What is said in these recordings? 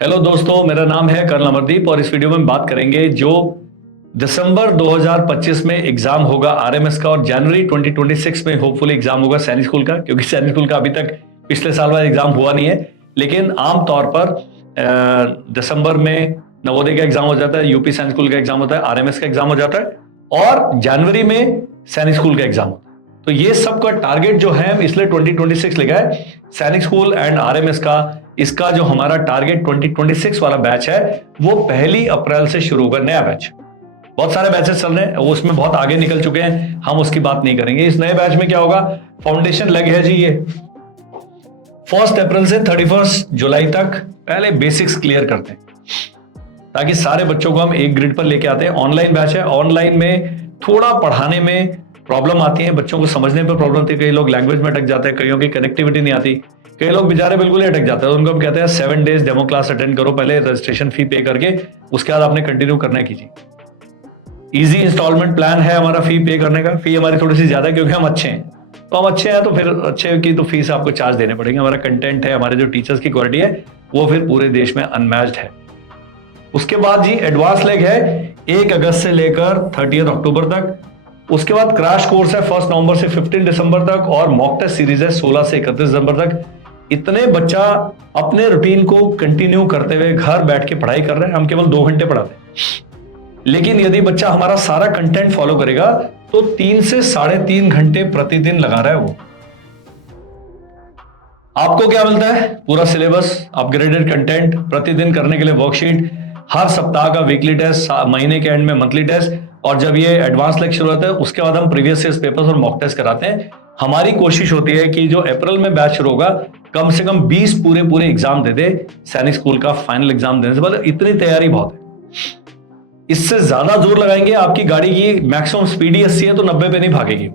Hello दोस्तों, मेरा नाम है कर्नल अमरदीप और इस वीडियो में हम बात करेंगे जो दिसंबर 2025 में एग्जाम होगा आरएमएस का और जनवरी 2026 में होपफुली एग्जाम होगा सैनिक स्कूल का, क्योंकि सैनिक स्कूल का अभी तक पिछले साल वाला एग्जाम हुआ नहीं है। लेकिन आमतौर पर दिसंबर में नवोदय का एग्जाम हो जाता है, यूपी सैनिक स्कूल का एग्जाम होता है, आरएमएस का एग्जाम हो जाता है और जनवरी में सैनिक स्कूल का एग्जाम होता है। तो ये सबका टारगेट जो है इसलिए 2026 लिखा है सैनिक स्कूल एंड आरएमएस का। इसका जो हमारा टारगेट 2026 वाला बैच है वो 1 अप्रैल से शुरू होगा, नया बैच। बहुत सारे बैचेस चल रहे हैं, वो उसमें बहुत आगे निकल चुके हैं, हम उसकी बात नहीं करेंगे। इस नए बैच में क्या होगा, फाउंडेशन लग है जी ये 1 अप्रैल से 31 जुलाई तक पहले बेसिक्स क्लियर करते हैं ताकि सारे बच्चों को हम एक ग्रिड पर लेके आते हैं। ऑनलाइन बैच है, ऑनलाइन में थोड़ा पढ़ाने में प्रॉब्लम आती है, बच्चों को समझने पर प्रॉब्लम आती है, कई लोग लैंग्वेज में अटक जाते हैं, कईयों की कनेक्टिविटी नहीं आती, कई लोग बेचारे बिल्कुल ही अटक जाते हैं। उनको हम कहते हैं 7 डेज डेमो क्लास अटेंड करो, पहले रजिस्ट्रेशन फी पे करके उसके बाद आपने कंटिन्यू करना कीजिए। इजी इंस्टॉलमेंट प्लान है हमारा फी पे करने का। फी हमारी थोड़ी सी ज्यादा है क्योंकि हम अच्छे हैं, तो हम अच्छे हैं तो फिर अच्छे की तो फीस आपको चार्ज देने पड़ेंगे। हमारा कंटेंट है, हमारे जो टीचर्स की क्वालिटी है वो फिर पूरे देश में अनमैच्ड है। उसके बाद जी एडवांस लेग है 1 अगस्त से लेकर 30 अक्टूबर तक। उसके बाद क्रैश कोर्स है 1 नवंबर से 15 दिसंबर तक और मॉक टेस्ट सीरीज है 16 से 31 दिसंबर तक। इतने बच्चा अपने रूटीन को कंटिन्यू करते हुए घर बैठ के पढ़ाई कर रहे हैं। हम केवल 2 घंटे पढ़ाते हैं, लेकिन यदि बच्चा हमारा सारा कंटेंट फॉलो करेगा तो 3 से 3.5 घंटे प्रतिदिन लगा रहा है वो। आपको क्या मिलता है, पूरा सिलेबस, अपग्रेडेड कंटेंट, प्रतिदिन करने के लिए वर्कशीट, हर सप्ताह का वीकली टेस्ट, महीने के एंड में मंथली टेस्ट, और जब ये एडवांस लेक्चर होता है उसके बाद हम प्रीवियस ईयर पेपर्स और मॉक टेस्ट कराते हैं। हमारी कोशिश होती है कि जो अप्रैल में बैच शुरू होगा कम से कम 20 पूरे एग्जाम दे दे सैनिक स्कूल का फाइनल एग्जाम देने से पहले। इतनी तैयारी बहुत है, इससे ज्यादा जोर लगाएंगे आपकी गाड़ी की मैक्सिमम स्पीड 80 है तो 90 पे नहीं भागेगी।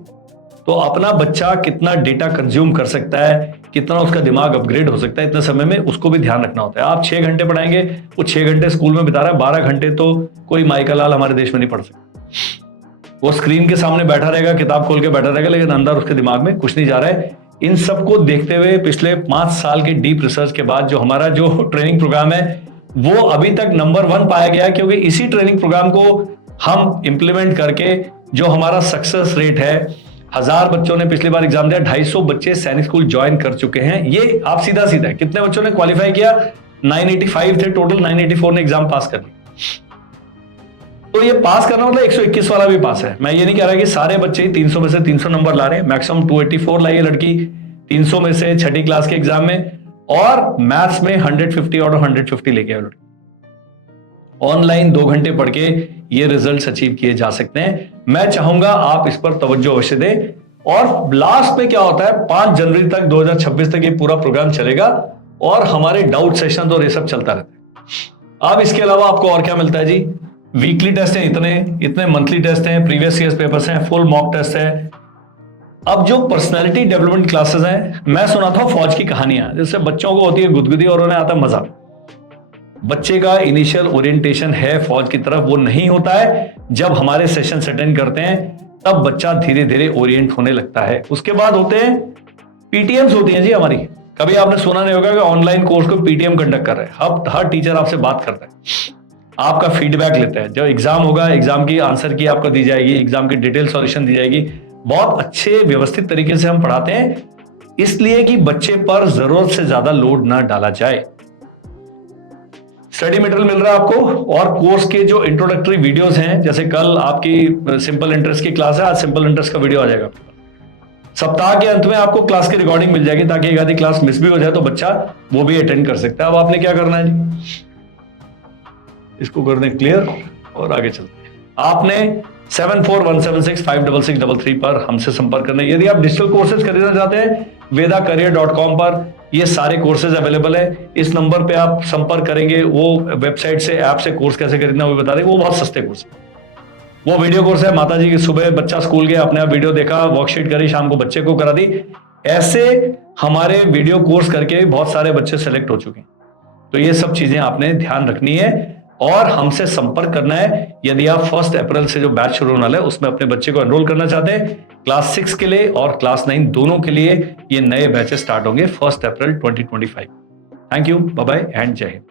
तो अपना बच्चा कितना डेटा कंज्यूम कर सकता है, कितना उसका दिमाग अपग्रेड हो सकता है इतने समय में, उसको भी ध्यान रखना होता है। आप 6 घंटे पढ़ाएंगे, वो 6 घंटे स्कूल में बिता रहा है, 12 घंटे तो कोई माई का लाल हमारे देश में नहीं पढ़ सकता। वो स्क्रीन के सामने बैठा रहेगा, किताब खोल के बैठा रहेगा, लेकिन अंदर उसके दिमाग में कुछ नहीं जा रहा है। इन सबको देखते हुए पिछले 5 साल के डीप रिसर्च के बाद जो हमारा जो ट्रेनिंग प्रोग्राम है वो अभी तक नंबर 1 पाया गया है, क्योंकि इसी ट्रेनिंग प्रोग्राम को हम इंप्लीमेंट करके जो हमारा सक्सेस रेट है, 1000 बच्चों ने पिछली बार एग्जाम दिया, 250 बच्चे सैनिक स्कूल ज्वाइन कर चुके हैं। ये आप सीधा है, कितने बच्चों ने क्वालिफाई किया, 985 थे टोटल, 984 ने एग्जाम पास कर लिया। तो ये पास करना मतलब 121 वाला भी पास है। मैं ये नहीं कह रहा कि सारे बच्चे 300 में से 300 नंबर ला रहे हैं, मैक्सिमम 284 लाई है लड़की 300 में से 6ठी क्लास के एग्जाम में, और मैथ्स में 150 आउट ऑफ 150 लेके आए लड़की। ऑनलाइन 2 घंटे पढ़ के ये रिजल्ट्स अचीव किए जा सकते हैं। मैं चाहूंगा आप इस पर तवज्जो अवश्य दें। और लास्ट में क्या होता है, 5 जनवरी तक 2026 तक ये पूरा प्रोग्राम चलेगा और हमारे डाउट सेशन और ये सब चलता रहता है। अब इसके अलावा आपको और क्या मिलता है जी, वीकली टेस्ट है, इतने मंथली टेस्ट हैं, प्रीवियस ईयर पेपर्स हैं, फुल मॉक टेस्ट है। अब जो पर्सनालिटी डेवलपमेंट क्लासेस हैं, मैं सुनाता हूं फौज की कहानियां, जिससे बच्चों को होती है गुदगुदी और उन्हें आता है मजा। बच्चे का इनिशियल ओरिएंटेशन है फौज की तरफ, वो नहीं होता है जब हमारे सेशन अटेंड करते हैं, तब बच्चा धीरे धीरे ओरिएंट होने लगता है। उसके बाद होते हैं पीटीएम्स होती हैं जी हमारी। कभी आपने सुना नहीं होगा कि ऑनलाइन कोर्स को पीटीएम कंडक्ट कर रहे हैं। हर टीचर आपसे बात करता है, आपका फीडबैक लेता है। जब एग्जाम होगा, एग्जाम की आंसर की आपको दी जाएगी, एग्जाम की डिटेल सॉल्यूशन दी जाएगी। बहुत अच्छे व्यवस्थित तरीके से हम पढ़ाते हैं, इसलिए कि बच्चे पर जरूरत से ज्यादा लोड ना डाला जाए। स्टडी मटेरियल मिल रहा है आपको, और कोर्स के जो इंट्रोडक्टरी वीडियोस हैं, जैसे कल आपकी सिंपल इंटरेस्ट की क्लास है, आज सिंपल इंटरेस्ट का वीडियो आ जाएगा। सप्ताह के अंत में आपको क्लास की रिकॉर्डिंग मिल जाएगी, ताकि एक आधी क्लास मिस भी हो जाए तो बच्चा वो भी अटेंड कर सकता है। अब आपने क्या करना है जी, इसको कर दें क्लियर और आगे चलते हैं। आपने 7417656633 पर हमसे संपर्क करना है। यदि आप डिजिटल कोर्सेज खरीदना चाहते हैं, vedacareer.com पर ये सारे कोर्सेज अवेलेबल है। इस नंबर पे आप संपर्क करेंगे, वो वेबसाइट से, ऐप से कोर्स कैसे खरीदना वो बता देंगे। वो बहुत सस्ते कोर्स है, वो वीडियो कोर्स है। माता जी की सुबह बच्चा स्कूल गया, अपने आप वीडियो देखा, वर्कशीट करी, शाम को बच्चे को करा दी। ऐसे हमारे वीडियो कोर्स करके बहुत सारे बच्चे सेलेक्ट हो चुके हैं। तो ये सब चीजें आपने ध्यान रखनी है और हमसे संपर्क करना है। यदि आप 1 अप्रैल से जो बैच शुरू होने वाला है उसमें अपने बच्चे को एनरोल करना चाहते हैं, क्लास 6 के लिए और क्लास 9 दोनों के लिए ये नए बैचेस स्टार्ट होंगे 1 अप्रैल 2025। Thank you, bye bye and जय हिंद।